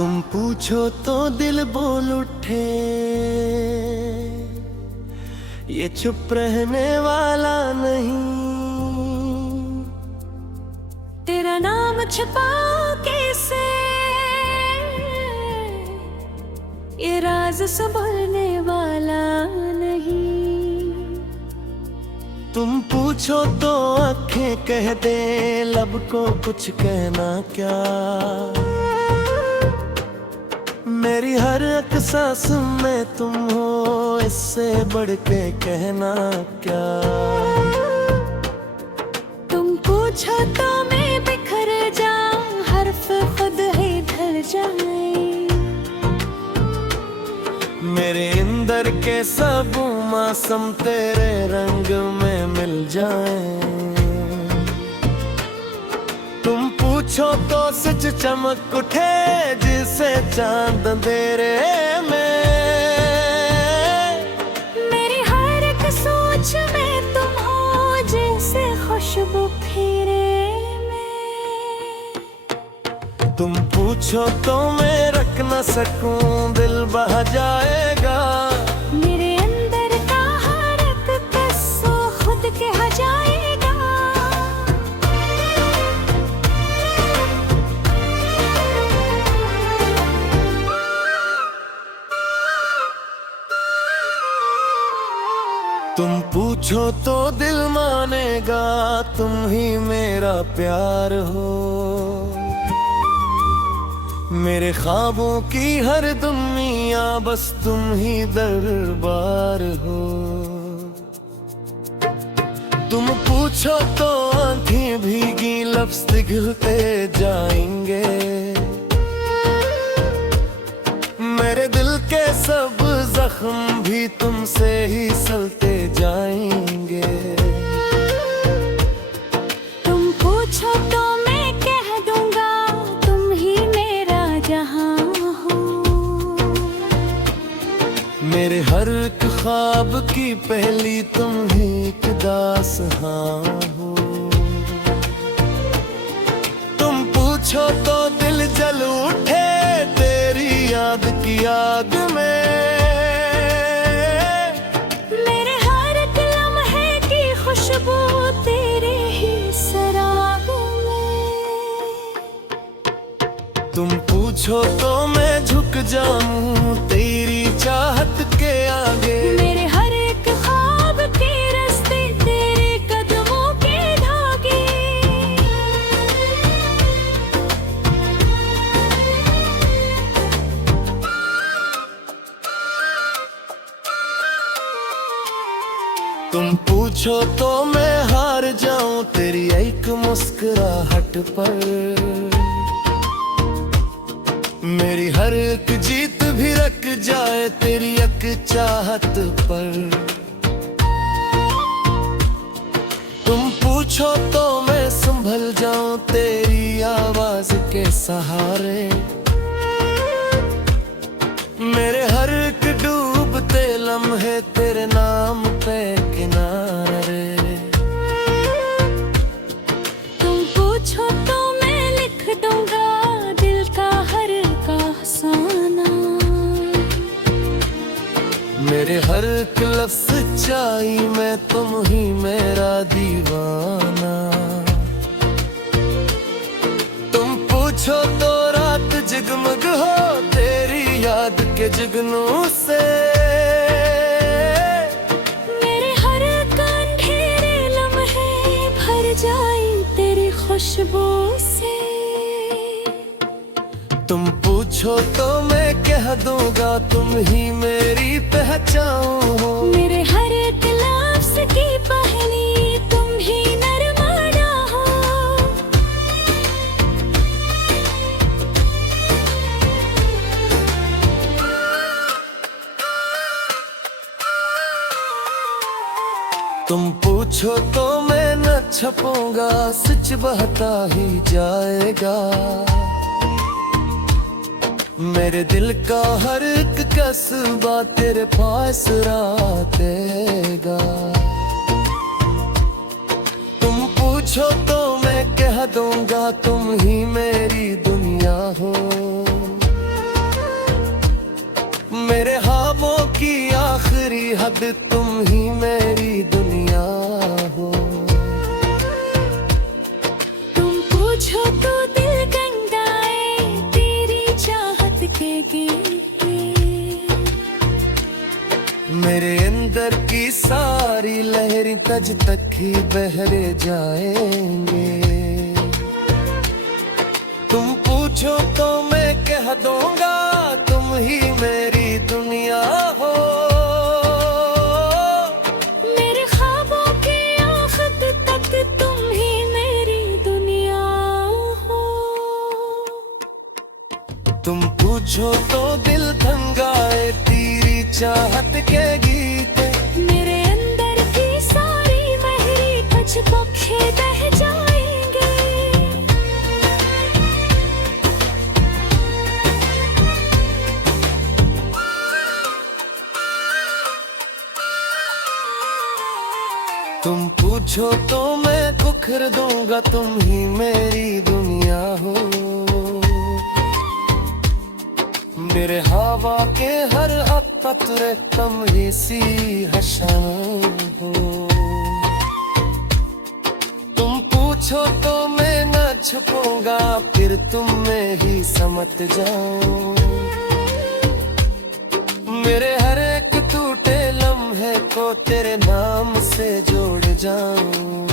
तुम पूछो तो दिल बोल उठे, ये चुप रहने वाला नहीं। तेरा नाम छुपा कैसे, ये राज संभलने वाला नहीं। तुम पूछो तो आंखें कह दे, लब को कुछ कहना क्या। मेरी हर एक सांस में तुम हो, इससे बढ़ के कहना क्या। तुम पूछो तो मैं बिखर जाऊं, हर्फ खुद ही ढल जाए। मेरे अंदर के सब मौसम तेरे रंग में मिल जाएं। तुम पूछो तो सच चमक उठे, जिसे चांद अंधेरे में। मेरी हर एक सोच में तुम हो, जैसे खुशबू फेरे में। तुम पूछो तो मैं रख न सकूं, दिल बह जाएगा। मेरे अंदर का हर एक किस्सा खुद कह जाएगा। तुम पूछो तो दिल मानेगा, तुम ही मेरा प्यार हो। मेरे ख्वाबों की हर दुनिया बस तुम ही दरबार हो। तुम पूछो तो आंखें भीगी, लफ्ज़ पिघलते जाएंगे। मेरे दिल के सब जख्म भी तुमसे ही सलते जाएंगे। तुम पूछो तो मैं कह दूंगा, तुम ही मेरा जहां हो। मेरे हर एक ख्वाब की पहली तुम ही एक दास्तां हो। तुम पूछो तो दिल जल उठे, तेरी याद की आग में। मेरे हर एक लम्हे की खुशबू तेरे ही सराग में। तुम पूछो तो मैं झुक जाऊं, तेरी चाहत के आगे। मेरे हर एक ख्वाब के रास्ते, तेरे कदमों के धागे। तुम पूछो तो मैं हार जाऊं, तेरी एक मुस्कुराहट पर। मेरी हर एक जीत भी रख जाए, तेरी एक चाहत पर। तुम पूछो तो मैं संभल जाऊं, तेरी आवाज के सहारे। मेरे हर एक डूबते लम्हे तेरे नाम पे किनारे। तुम पूछो तो मैं लिख दूंगा, दिल का हर का अफसाना। मेरे हर एक लफ्ज़ सच्चाई में तुम ही मेरा दीवाना। तुम पूछो तो रात जगमग हो, तेरी याद के जुगनू से। मेरे हर एक अंधेरे लम्हे भर जाए तेरी खुशबू से। तुम पूछो तो मैं कह दूंगा, तुम ही मेरी पहचान हो। मेरे हर एक लफ्ज़ की पहली तुम ही नरमाना हो। तुम पूछो तो मैं न छपूंगा, सच बहता ही जाएगा। मेरे दिल का हर एक कस्बा तेरे पास रातेगा। तुम पूछो तो मैं कह दूंगा, तुम ही मेरी दुनिया हो। हद तुम ही मेरी दुनिया हो। तुम पूछो तो दिल गंगाए तेरी चाहत के गीत। मेरे अंदर की सारी लहरें तज तक ही बहरे जाएंगे। तुम पूछो तो मैं कह दूंगा तुम ही मेरी दुनिया हो। मेरे ख्वाबों के आखिर तक तुम ही मेरी दुनिया हो। तुम पूछो तो दिल थंगाए तेरी चाहत के गीत। मेरे अंदर की सारी महरी कुछ पक्षे बह जाएंगे। तुम पूछो तो मैं कुखर दूंगा तुम ही मेरी दुनिया हो। मेरे हवा के हर कतरे तुम ही सी हसन हो। तुम पूछो तो मैं न छुपूंगा फिर तुम में ही समझ जाऊं। मेरे हर एक टूटे लम्हे को तेरे नाम से जोड़ जाऊं।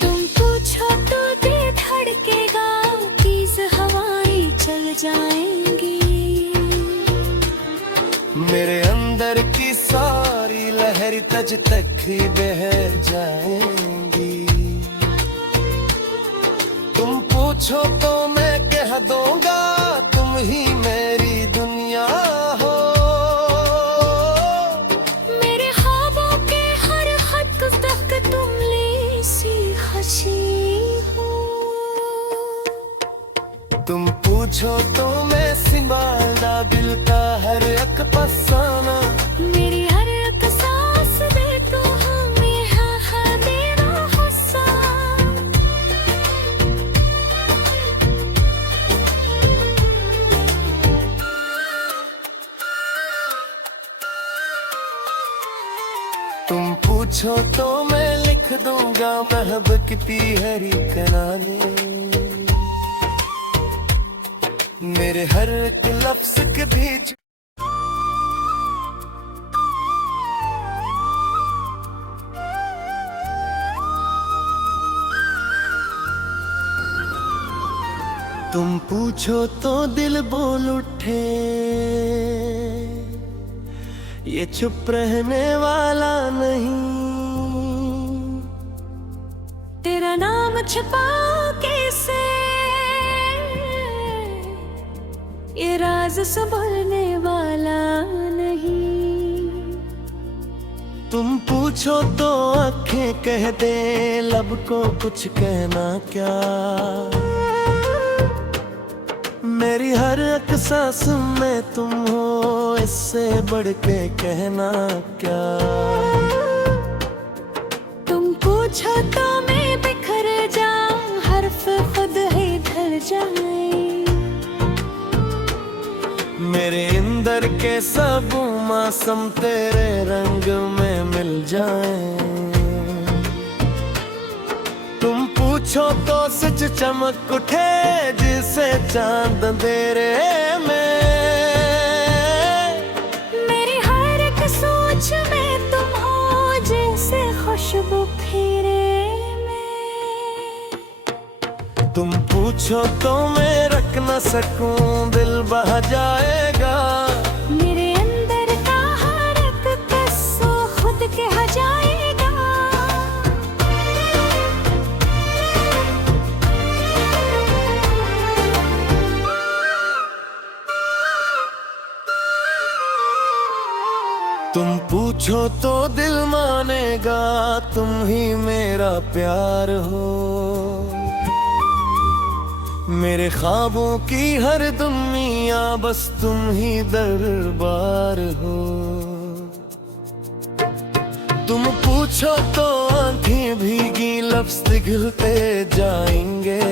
तुम पूछो तो दिल धड़केगा तेज हवाएं चल जाएंगी। मेरे अंदर की सारी लहर तज तक ही बह जाएंगी। तुम पूछो तो मैं कह दूंगा तुम ही मेरी दुनिया हो। मेरे ख्वाबों के हर हद तक तुम ले सी खुशी हो। तुम पूछो तो मैं संभालदा दिल का हर एक फसाना। मेरी हर एक सांस दे तो हमें हाँ मेरा हंसा। तुम पूछो तो मैं लिख दूंगा मोहब्बत की हरी कहानी। मेरे हर एक लफ्ज के बीच तुम पूछो तो दिल बोल उठे ये चुप रहने वाला नहीं। तेरा नाम छुपा कैसे ये राज संभलने वाला नहीं। तुम पूछो तो आंखें कह दे लब को कुछ कहना क्या। मेरी हर एक सांस में तुम हो इससे बढ़ के कहना क्या। तुम पूछो तो मैं बिखर जाऊं हर्फ खुद ही ढल जाए। मेरे अंदर के सब मौसम तेरे रंग में मिल जाएं। तुम पूछो तो सच चमक उठे जिसे चांद अंधेरे में। मेरी हर एक सोच में तुम हो जैसे खुशबू फेरे में। तुम पूछो तो मैं रख न सकूं दिल बह जाएगा। मेरे अंदर का हर एक किस्सा खुद कह जाएगा। तुम पूछो तो दिल मानेगा तुम ही मेरा प्यार हो। मेरे ख्वाबों की हर दुनिया बस तुम ही दरबार हो। तुम पूछो तो आंखें भीगी लफ्ज पिघलते जाएंगे।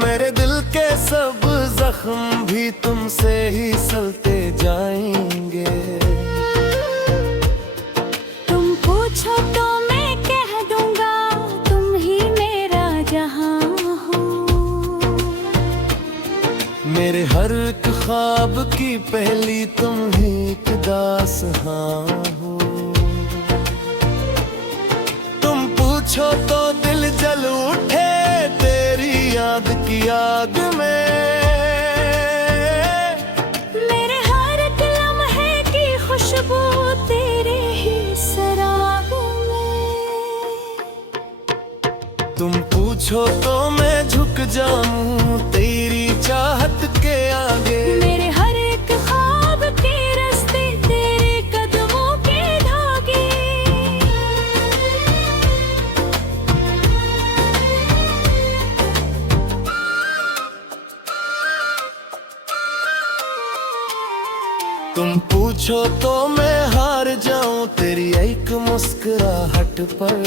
मेरे दिल के सब जख्म भी तुमसे ही सलते जाएंगे। तुम पूछो तो मैं कह दूंगा, तुम ही मेरा जहां हो। मेरे हर एक ख्वाब की पहली तुम ही एक दास्तां हो। तुम पूछो तो दिल जल उठे तेरी याद की आग में। मेरे हर एक लम्हे की खुशबू तेरे ही सराग में। तुम पूछो तो मैं झुक जाऊं तेरी चाहत के आगे। मेरे हर एक ख्वाब के रास्ते तेरे कदमों के धागे। तुम पूछो तो मैं हार जाऊं तेरी एक मुस्कुराहट पर।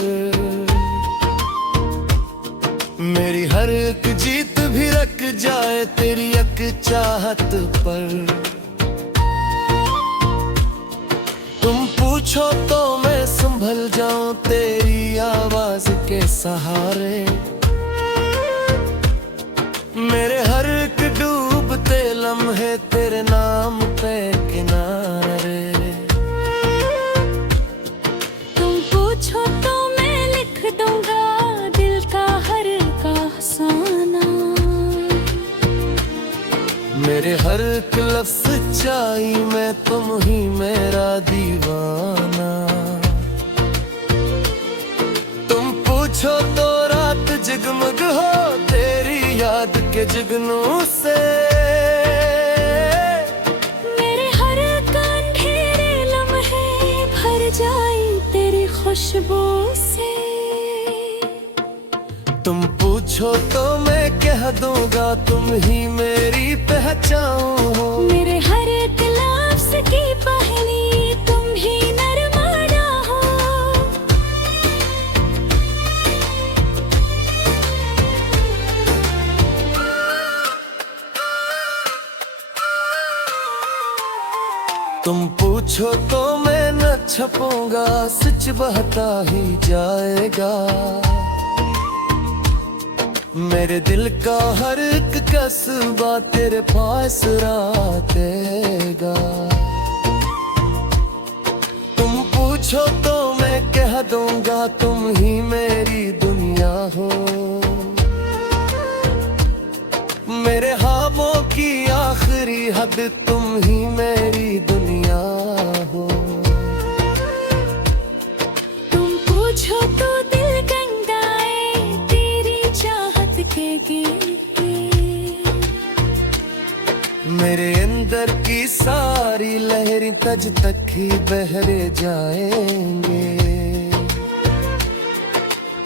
मेरी हर एक जीत भी रख जाए तेरी एक चाहत पर। तुम पूछो तो मैं संभल जाऊं तेरी आवाज के सहारे। मेरे हर एक डूबते लम्हे तेरे नाम पे किनारे। तुम पूछो तो मैं लिख दूंगा दिल का हर एक अफसाना। मेरे हर एक लफ्ज़ सच्चाई में तुम ही मेरा दीवाना। तुम पूछो तो रात जगमग हो तेरी याद के जुगनू से। मेरे हर एक अंधेरे लम्हे भर जाए तेरी खुशबू से। तुम पूछो तो मैं कह दूंगा तुम ही मेरी पहचान हो। मेरे हर एक लफ्ज़ की पहली तुम ही नरमाना हो। तुम पूछो तो मैं न छपूंगा सच बहता ही जाएगा। मेरे दिल का हर एक कस्बा तेरे पास रातेगा। तुम पूछो तो मैं कह दूंगा तुम ही मेरी दुनिया हो। मेरे ख्वाबों की आखिरी हद तुम ही मेरी दुनिया हो। तुम पूछो तो दिल गंगाए तेरी चाहत के गीत। मेरे अंदर की सारी लहरें तज तक ही बहरे जाएंगे।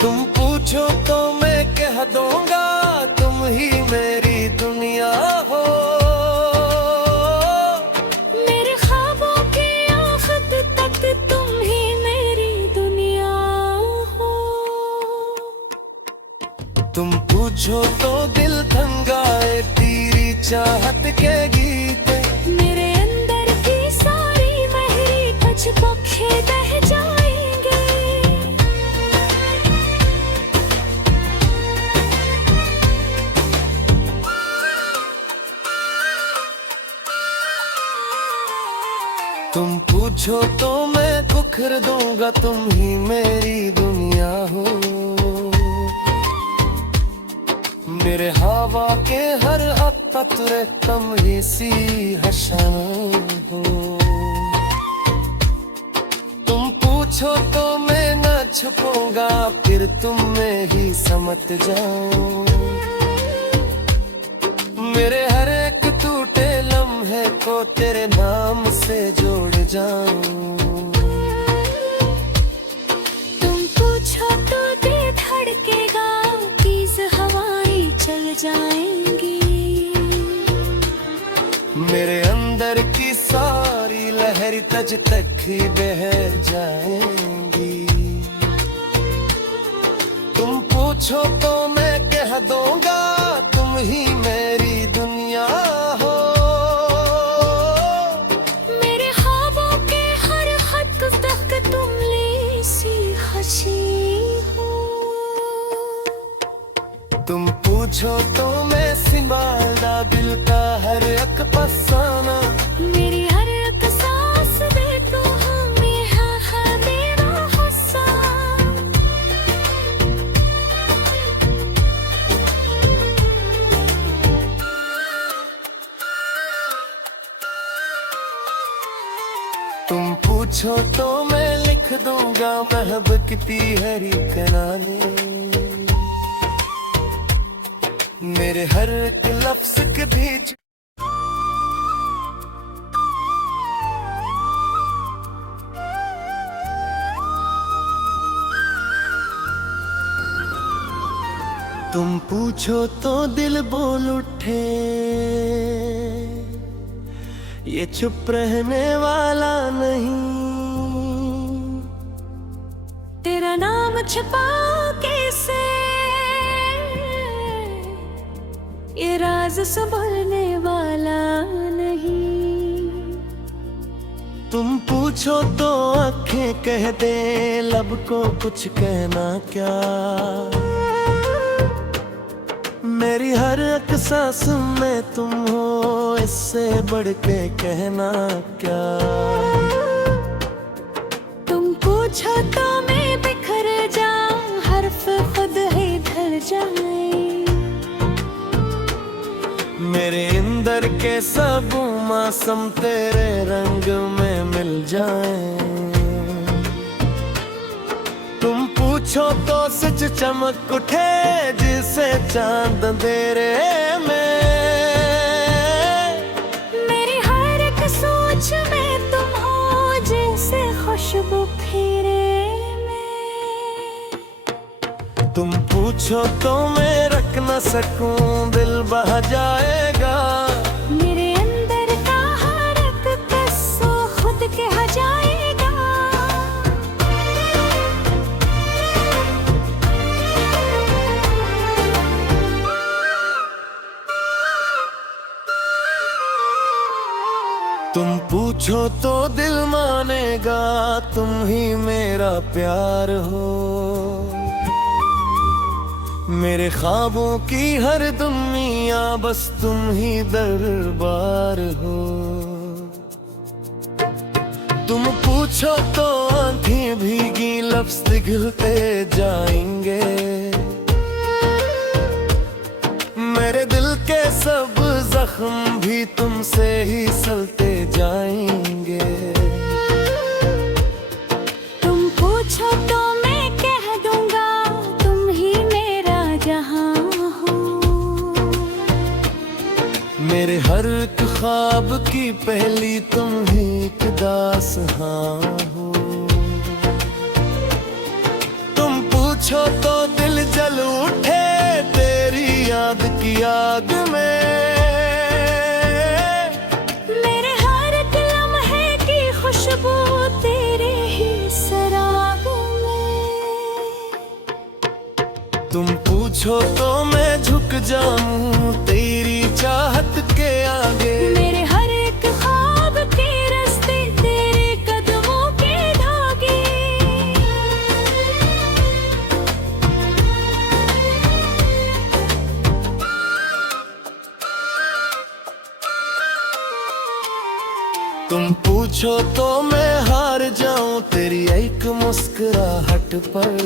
तुम पूछो तो मैं कह दूंगा तुम ही मेरी दुनिया हो। मेरे ख्वाबों के आखिर तक तुम ही मेरी दुनिया हो। तुम पूछो तो दिल थंगाए तेरी चाहत के गीत। मेरे अंदर की सारी महरी कुछ पक्षे बह जाएंगे। तुम पूछो तो मैं कुखर दूंगा तुम ही मेरी दुनिया हो। मेरे हवा के हर कतरे तुम ही सी हसन हो। तुम पूछो तो मैं न छुपूंगा फिर तुम में ही समझ जाऊं। मेरे हर एक टूटे लम्हे को तेरे नाम से जोड़ जाऊं। तुम पूछो तो दिल धड़केगा तेज हवाएं चल जाएंगी। मेरे अंदर की सारी लहर तज तक ही बह जाएंगी। तुम पूछो तो मैं कह दूंगा तुम ही मेरी दुनिया तुम पूछो तो मैं लिख दूंगा मोहब्बत की हरी कहानी। मेरे हर एक लफ्ज के बीच तुम पूछो तो दिल बोल उठे, ये चुप रहने वाला नहीं। तेरा नाम छुपा कैसे, ये राज संभलने वाला नहीं। तुम पूछो तो आंखें कह दे, लब को कुछ कहना क्या। मेरी हर एक सांस में तुम हो, इससे बढ़ के कहना क्या। तुम पूछो तो मैं बिखर जाऊं, हर्फ खुद ही ढल जाए। मेरे अंदर के सब मौसम तेरे रंग में मिल जाएं। तुम पूछो तो सच चमक उठे, जिसे चांद अंधेरे में। मेरी हर एक सोच में तुम हो, जैसे खुशबू फेरे में। तुम पूछो तो मैं रख न सकूं, दिल बह जाएगा। मेरे अंदर का हर एक किस्सा खुद कह जाएगा। तुम पूछो तो दिल मानेगा, तुम ही मेरा प्यार हो। मेरे ख्वाबों की हर दुनिया बस तुम ही दरबार हो। तुम पूछो तो आंखें भीगी, लफ्ज पिघलते जाएंगे। मेरे दिल के सब जख्म भी तुमसे ही सलते जाएंगे। तुम पूछो तो मैं कह दूंगा, तुम ही मेरा जहां हो। मेरे हर एक ख्वाब की पहली तुम ही एक दास्तां हो। तुम पूछो तो दिल जल उठे, तेरी याद की आग में। मेरे हर एक लम्हे की खुशबू तेरे ही सराग में। तुम पूछो तो मैं झुक जाऊं तेरी चाहत के आगे। मेरे हर एक ख्वाब के रास्ते तेरे कदमों के धागे। तुम पूछो तो मैं हार जाऊं तेरी एक मुस्कुराहट पर।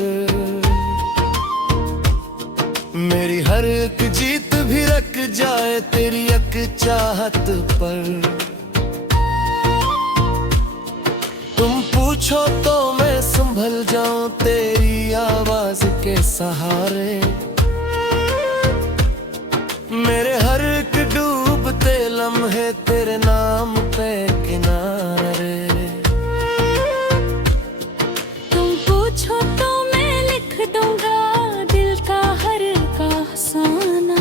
मेरी हर एक जीत भी रख जाए तेरी एक चाहत पर। तुम पूछो तो मैं संभल जाऊं तेरी आवाज के सहारे। मेरे हर एक डूबते लम्हे तेरे नाम पे किनारे। तुम पूछो तो मैं लिख दूंगा दिल का हर एक अफसाना।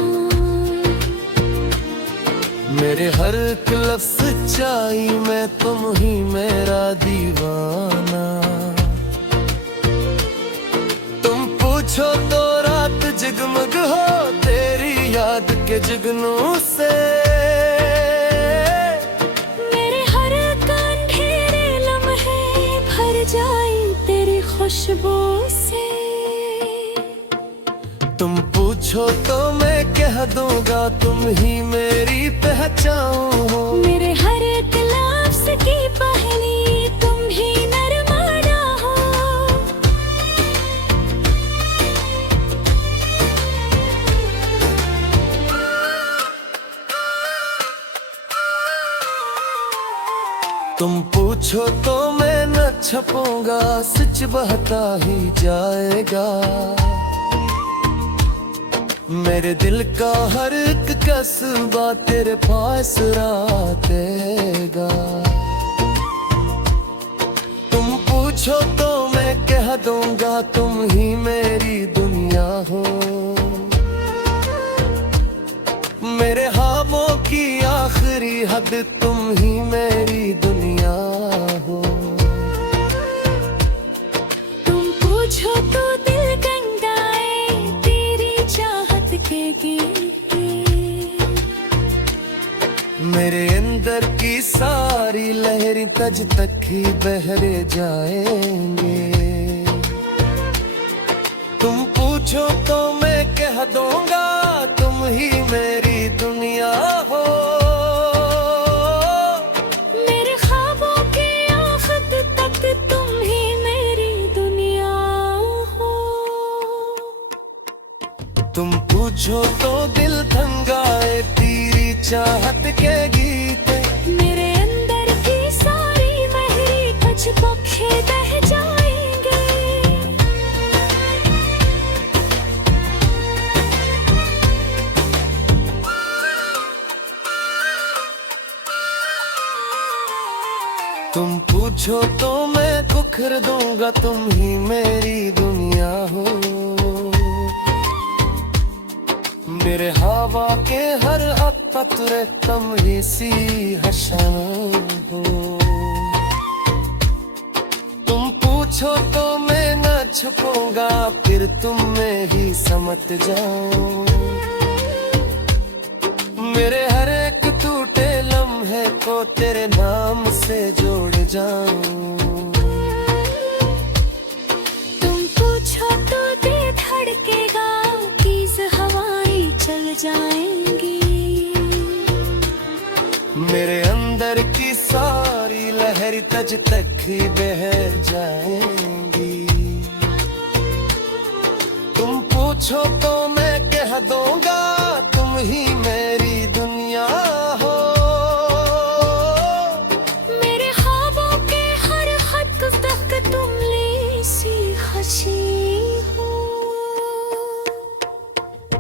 मेरे हर एक लफ्ज सच्चाई में तुम ही मेरा दीवाना। तुम पूछो तो रात जगमग हो तेरी याद के जुगनू से। मेरे हर एक अंधेरे लम्हे भर जाए तेरी खुशबू से। तुम पूछो तो मैं कह दूंगा तुम ही मेरी पहचान हो। मेरे हर एक लफ्ज की पहली तुम ही नरमाना हो। तुम पूछो तो मैं न छपूंगा, सच बहता ही जाएगा। मेरे दिल का हर एक कस्बा तेरे पास रात देगा। तुम पूछो तो मैं कह दूंगा, तुम ही मेरी दुनिया हो। मेरे ख्वाबों की आखिरी हद तुम ही मेरी दुनिया हो। तुम पूछो तो दिल गंगाए तेरी चाहत के गीत। मेरे अंदर की सारी लहरें तज तक ही बहरे जाएंगे। तुम पूछो तो मैं कह दूंगा, तुम ही मेरी दुनिया हो। मेरे ख्वाबों के आखिर तक तुम ही मेरी दुनिया हो। तुम पूछो तो दिल थंगाए तेरी चाहत के गीत। मेरे अंदर की सारी महरी कुछ पक्षे बह जाएंगे। तुम पूछो तो मैं कुखर दूंगा, तुम ही मेरी दुनिया हो। मेरे हवा के हर कतरे तुम ही सी हसन हो। तुम पूछो तो मैं न छुपूंगा, फिर तुम में ही समझ जाऊं। मेरे हर एक टूटे लम्हे को तेरे नाम से जोड़ जाऊं। तुम पूछो तो दिल धड़केगा, तेज हवाएं चल जाएंगी। मेरे अंदर की सारी लहर तज तक ही बह जाएंगी। तुम पूछो तो मैं कह दूंगा, तुम ही मेरी दुनिया हो। मेरे ख्वाबों के हर हद तक तुम ले सी खुशी हो।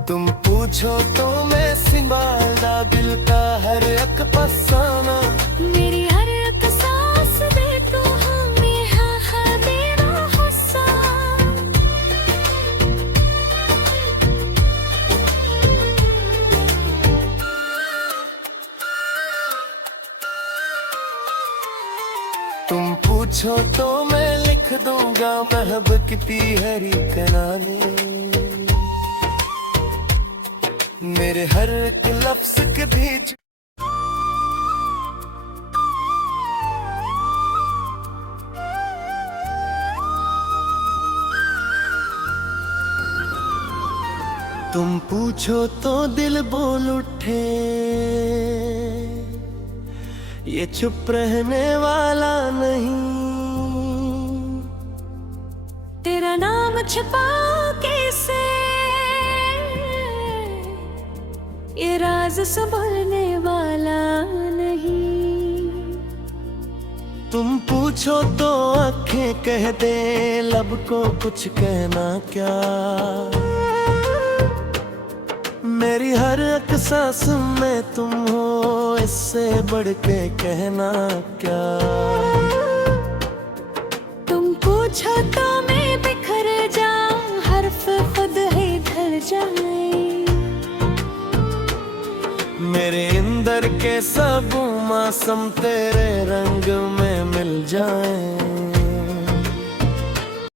तुम पूछो तो मैं संभालदा दिल का हर एक फसाना। मेरी हर एक सांस दे तू हमें है मेरा हिस्सा। तुम पूछो तो मैं लिख दूंगा मोहब्बत की हरी कहानी। मेरे हर एक लफ्ज के बीच तुम पूछो तो दिल बोल उठे, ये चुप रहने वाला नहीं। तेरा नाम छिपा कैसे, ये राज संभलने वाला नहीं। तुम पूछो तो आंखें कह दे, लब को कुछ कहना क्या। मेरी हर एक सांस में तुम हो, इससे बढ़ के कहना क्या। तुम पूछो तो मैं बिखर जाऊं, हर्फ खुद ही ढल जाए। मेरे अंदर के सब मौसम तेरे रंग में मिल जाए।